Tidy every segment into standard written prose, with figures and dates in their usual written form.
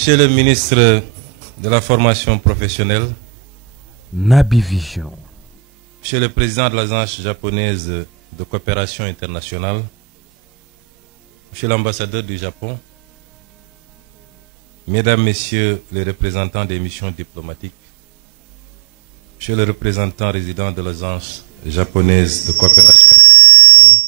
Monsieur le ministre de la formation professionnelle, Naby Vision. Monsieur le président de l'agence japonaise de coopération internationale, Monsieur l'ambassadeur du Japon, Mesdames, Messieurs les représentants des missions diplomatiques, Monsieur le représentant résident de l'agence japonaise de coopération internationale,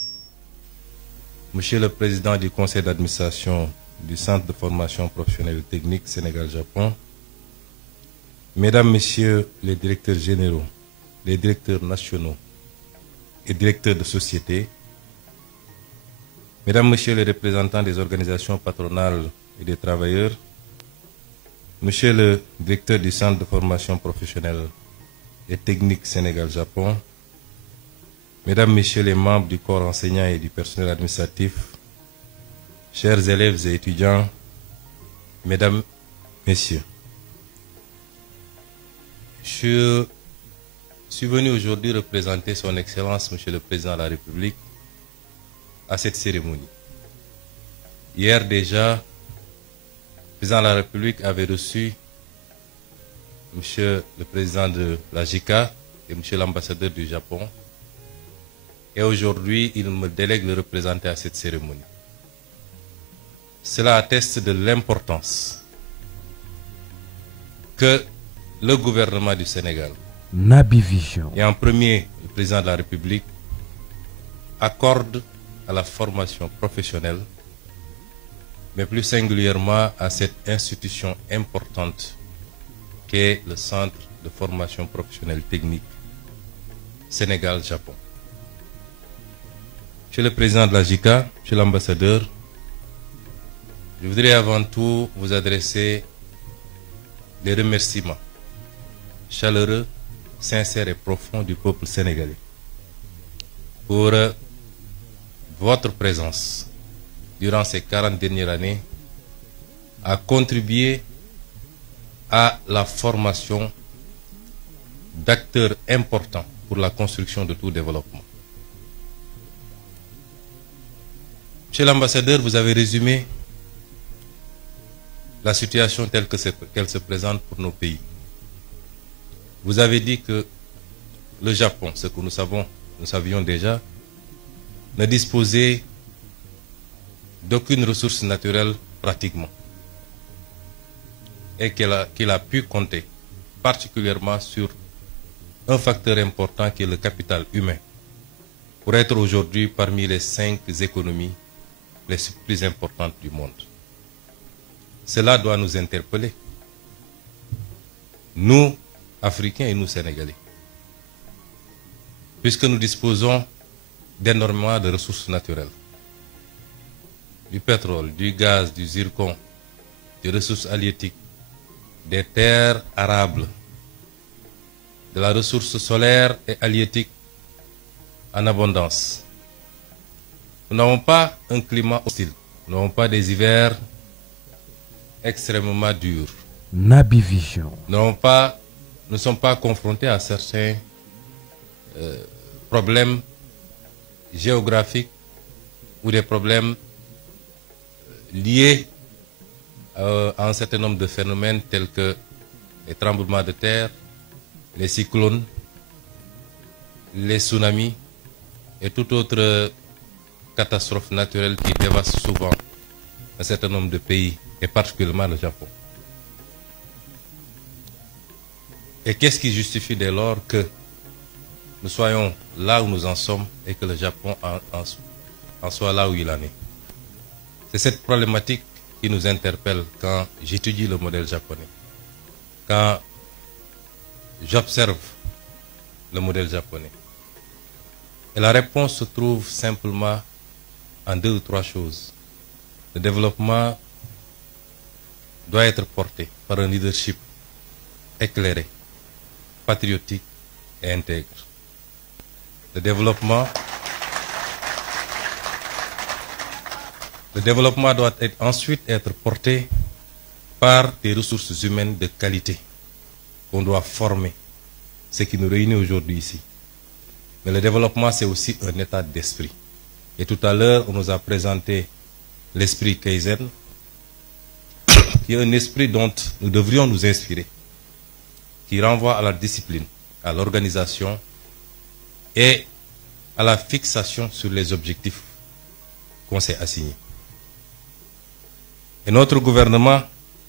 Monsieur le président du conseil d'administration du Centre de formation professionnelle et technique Sénégal-Japon, Mesdames, Messieurs les directeurs généraux, les directeurs nationaux et directeurs de société, Mesdames, Messieurs les représentants des organisations patronales et des travailleurs, Monsieur le directeur du Centre de formation professionnelle et technique Sénégal-Japon, Mesdames, Messieurs les membres du corps enseignant et du personnel administratif, chers élèves et étudiants, Mesdames, Messieurs, je suis venu aujourd'hui représenter son Excellence, Monsieur le Président de la République, à cette cérémonie. Hier déjà, le Président de la République avait reçu Monsieur le Président de la JICA et Monsieur l'ambassadeur du Japon. Et aujourd'hui, il me délègue de le représenter à cette cérémonie. Cela atteste de l'importance que le gouvernement du Sénégal, Naby Vision, et en premier le Président de la République, accorde à la formation professionnelle, mais plus singulièrement à cette institution importante qu'est le Centre de formation professionnelle technique Sénégal-Japon. Monsieur le Président de la JICA, Monsieur l'ambassadeur, je voudrais avant tout vous adresser des remerciements chaleureux, sincères et profonds du peuple sénégalais pour votre présence durant ces 40 dernières années à contribuer à la formation d'acteurs importants pour la construction de tout développement. Monsieur l'ambassadeur, vous avez résumé la situation telle qu'elle se présente pour nos pays. Vous avez dit que le Japon, ce que nous savions déjà, ne disposait d'aucune ressource naturelle pratiquement. Et qu'il a pu compter particulièrement sur un facteur important qui est le capital humain pour être aujourd'hui parmi les 5 économies les plus importantes du monde. Cela doit nous interpeller, nous, Africains et nous, Sénégalais, puisque nous disposons d'énormément de ressources naturelles, du pétrole, du gaz, du zircon, des ressources halieutiques, des terres arables, de la ressource solaire et halieutique en abondance. Nous n'avons pas un climat hostile, nous n'avons pas des hivers extrêmement durs. Naby Vision. Nous ne sommes pas confrontés à certains problèmes géographiques ou des problèmes liés à un certain nombre de phénomènes tels que les tremblements de terre, les cyclones, les tsunamis et toute autre catastrophe naturelle qui dévaste souvent un certain nombre de pays, et particulièrement le Japon. Et qu'est-ce qui justifie dès lors que nous soyons là où nous en sommes et que le Japon en soit là où il en est? C'est cette problématique qui nous interpelle quand j'étudie le modèle japonais, quand j'observe le modèle japonais. Et la réponse se trouve simplement en 2 ou 3 choses. Le développement doit être porté par un leadership éclairé, patriotique et intègre. Le développement doit ensuite être porté par des ressources humaines de qualité qu'on doit former, ce qui nous réunit aujourd'hui ici. Mais le développement, c'est aussi un état d'esprit. Et tout à l'heure, on nous a présenté l'esprit Kaizen, qui est un esprit dont nous devrions nous inspirer, qui renvoie à la discipline, à l'organisation et à la fixation sur les objectifs qu'on s'est assignés. Et notre gouvernement,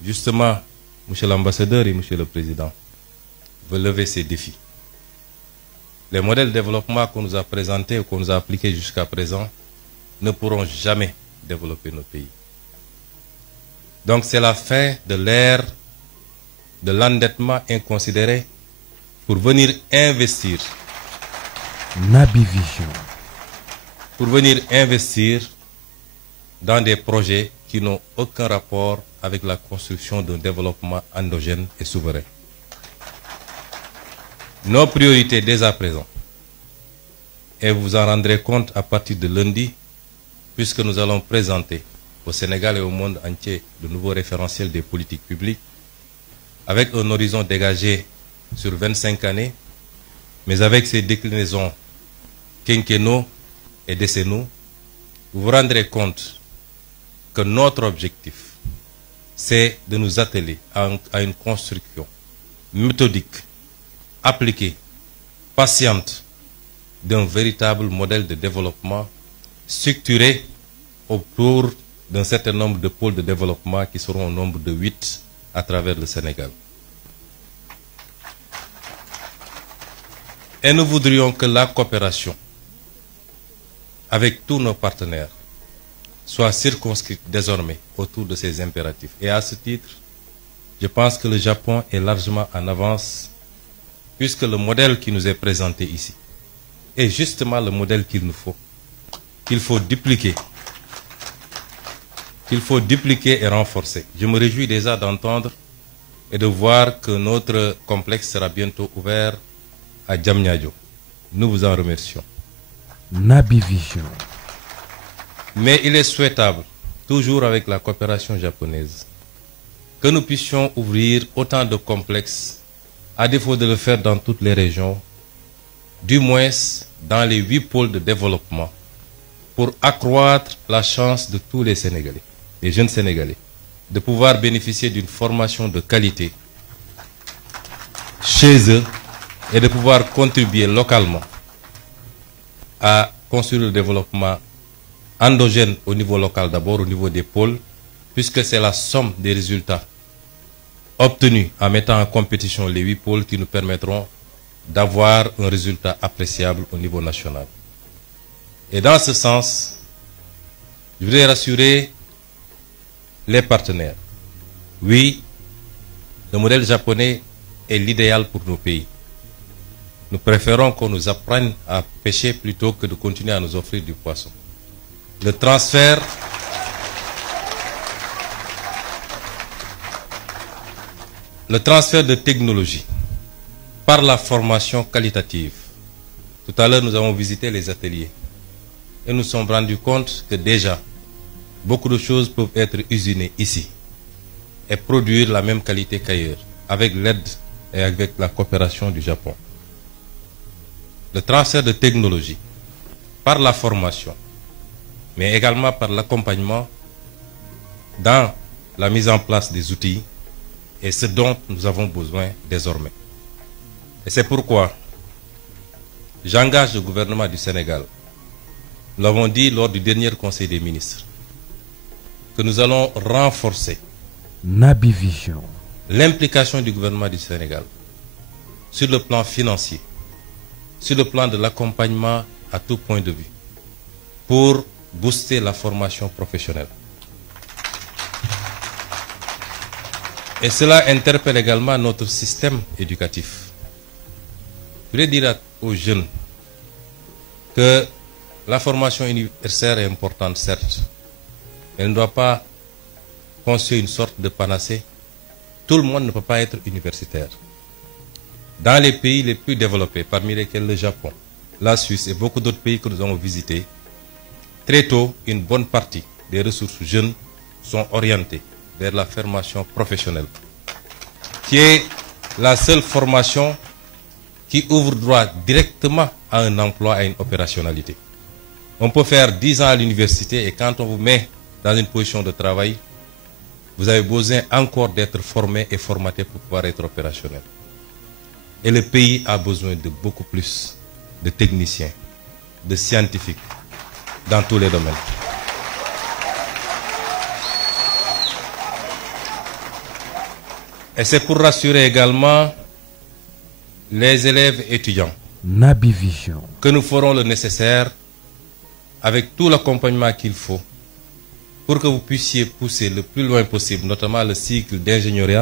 justement, Monsieur l'ambassadeur et Monsieur le Président, veut lever ces défis. Les modèles de développement qu'on nous a présentés ou qu'on nous a appliqués jusqu'à présent ne pourront jamais développer nos pays. Donc c'est la fin de l'ère de l'endettement inconsidéré pour venir investir. Naby Vision. Pour venir investir dans des projets qui n'ont aucun rapport avec la construction d'un développement endogène et souverain. Nos priorités dès à présent, et vous vous en rendrez compte à partir de lundi, puisque nous allons présenter au Sénégal et au monde entier de nouveaux référentiels des politiques publiques, avec un horizon dégagé sur 25 années, mais avec ces déclinaisons quinquennaux et décennaux, vous vous rendrez compte que notre objectif, c'est de nous atteler à une construction méthodique, appliquée, patiente, d'un véritable modèle de développement structuré autour d'un certain nombre de pôles de développement qui seront au nombre de 8 à travers le Sénégal. Et nous voudrions que la coopération avec tous nos partenaires soit circonscrite désormais autour de ces impératifs. Et à ce titre, je pense que le Japon est largement en avance, puisque le modèle qui nous est présenté ici est justement le modèle qu'il nous faut, qu'il faut dupliquer et renforcer. Je me réjouis déjà d'entendre et de voir que notre complexe sera bientôt ouvert à Diamniadio. Nous vous en remercions. Naby Vision. Mais il est souhaitable, toujours avec la coopération japonaise, que nous puissions ouvrir autant de complexes, à défaut de le faire dans toutes les régions, du moins dans les 8 pôles de développement, pour accroître la chance de tous les Sénégalais, les jeunes Sénégalais, de pouvoir bénéficier d'une formation de qualité chez eux et de pouvoir contribuer localement à construire le développement endogène au niveau local d'abord, au niveau des pôles, puisque c'est la somme des résultats obtenus en mettant en compétition les 8 pôles qui nous permettront d'avoir un résultat appréciable au niveau national. Et dans ce sens, je voudrais rassurer les partenaires. Oui, le modèle japonais est l'idéal pour nos pays. Nous préférons qu'on nous apprenne à pêcher plutôt que de continuer à nous offrir du poisson. Le transfert de technologie par la formation qualitative. Tout à l'heure, nous avons visité les ateliers et nous nous sommes rendus compte que déjà, beaucoup de choses peuvent être usinées ici et produire la même qualité qu'ailleurs, avec l'aide et avec la coopération du Japon. Le transfert de technologie par la formation, mais également par l'accompagnement dans la mise en place des outils, est ce dont nous avons besoin désormais. Et c'est pourquoi j'engage le gouvernement du Sénégal, nous l'avons dit lors du dernier Conseil des ministres, que nous allons renforcer Naby Vision. L'implication du gouvernement du Sénégal sur le plan financier, sur le plan de l'accompagnement à tout point de vue, pour booster la formation professionnelle. Et cela interpelle également notre système éducatif. Je voulais dire aux jeunes que la formation universitaire est importante, certes, mais elle ne doit pas constituer une sorte de panacée. Tout le monde ne peut pas être universitaire. Dans les pays les plus développés, parmi lesquels le Japon, la Suisse et beaucoup d'autres pays que nous avons visités, très tôt, une bonne partie des ressources jeunes sont orientées vers la formation professionnelle, qui est la seule formation qui ouvre droit directement à un emploi, à une opérationnalité. On peut faire 10 ans à l'université et quand on vous met dans une position de travail, vous avez besoin encore d'être formé et formaté pour pouvoir être opérationnel. Et le pays a besoin de beaucoup plus de techniciens, de scientifiques, dans tous les domaines. Et c'est pour rassurer également les élèves étudiants Naby Vision. Que nous ferons le nécessaire avec tout l'accompagnement qu'il faut pour que vous puissiez pousser le plus loin possible, notamment le cycle d'ingénierie,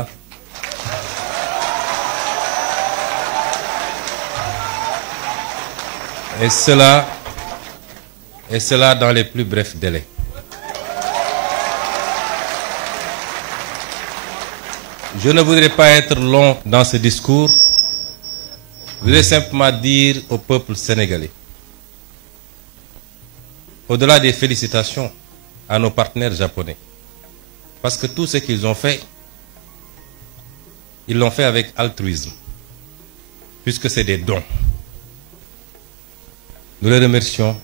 et cela dans les plus brefs délais. Je ne voudrais pas être long dans ce discours. Je voudrais simplement dire au peuple sénégalais, au-delà des félicitations à nos partenaires japonais, parce que tout ce qu'ils ont fait, ils l'ont fait avec altruisme, puisque c'est des dons. Nous les remercions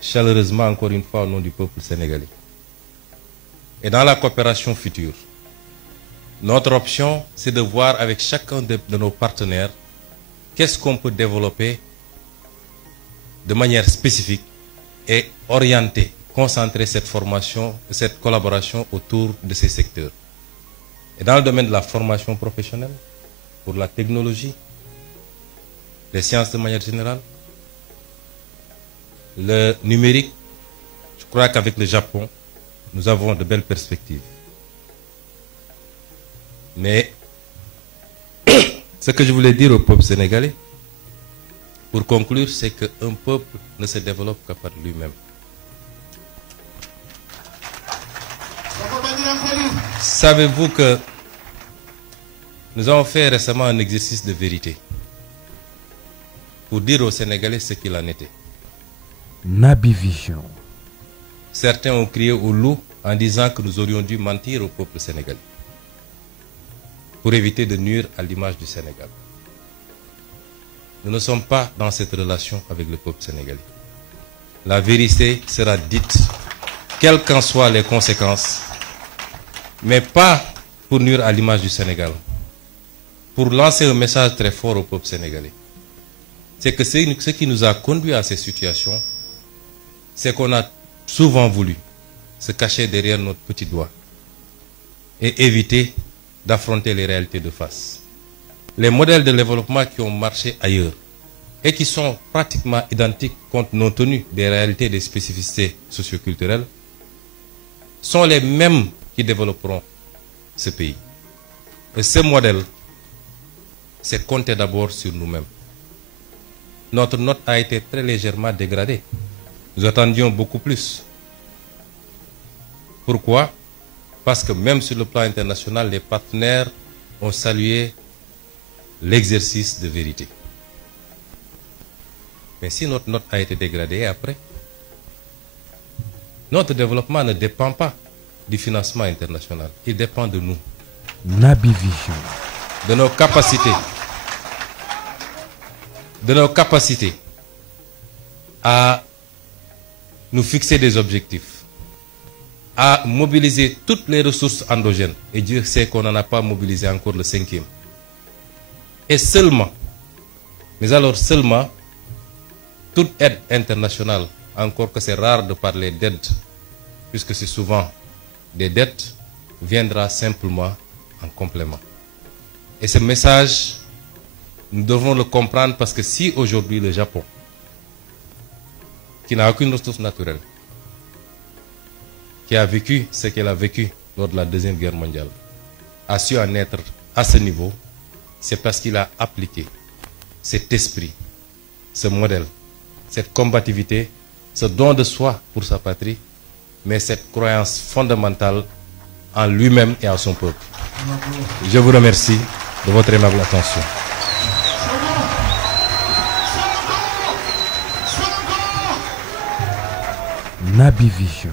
chaleureusement encore une fois au nom du peuple sénégalais. Et dans la coopération future, notre option, c'est de voir avec chacun de nos partenaires qu'est-ce qu'on peut développer de manière spécifique et orienter, concentrer cette formation, cette collaboration autour de ces secteurs. Et dans le domaine de la formation professionnelle, pour la technologie, les sciences de manière générale, le numérique, je crois qu'avec le Japon, nous avons de belles perspectives. Mais ce que je voulais dire au peuple sénégalais, pour conclure, c'est qu'un peuple ne se développe que par lui-même. Savez-vous que nous avons fait récemment un exercice de vérité pour dire aux Sénégalais ce qu'il en était. Naby Vision. Certains ont crié au loup en disant que nous aurions dû mentir au peuple sénégalais pour éviter de nuire à l'image du Sénégal. Nous ne sommes pas dans cette relation avec le peuple sénégalais. La vérité sera dite, quelles qu'en soient les conséquences, mais pas pour nuire à l'image du Sénégal, pour lancer un message très fort au peuple sénégalais. C'est que ce qui nous a conduit à ces situations, c'est qu'on a souvent voulu se cacher derrière notre petit doigt et éviter d'affronter les réalités de face. Les modèles de développement qui ont marché ailleurs et qui sont pratiquement identiques compte tenu des réalités et des spécificités socioculturelles sont les mêmes qui développeront ce pays. Et ce modèle, c'est compter d'abord sur nous-mêmes. Notre note a été très légèrement dégradée. Nous attendions beaucoup plus. Pourquoi ? Parce que même sur le plan international, les partenaires ont salué l'exercice de vérité. Mais si notre note a été dégradée après, notre développement ne dépend pas du financement international. Il dépend de nous. Naby Vision. De nos capacités. De nos capacités à nous fixer des objectifs, à mobiliser toutes les ressources endogènes. Et Dieu sait qu'on n'en a pas mobilisé encore le 5e. Et seulement, mais alors seulement, toute aide internationale, encore que c'est rare de parler d'aide, puisque c'est souvent des dettes, viendra simplement en complément. Et ce message, nous devons le comprendre parce que si aujourd'hui le Japon, qui n'a aucune ressource naturelle, qui a vécu ce qu'elle a vécu lors de la Deuxième Guerre mondiale, a su en être à ce niveau, c'est parce qu'il a appliqué cet esprit, ce modèle, cette combativité, ce don de soi pour sa patrie, mais cette croyance fondamentale en lui-même et en son peuple. Je vous remercie de votre aimable attention. Naby Vision.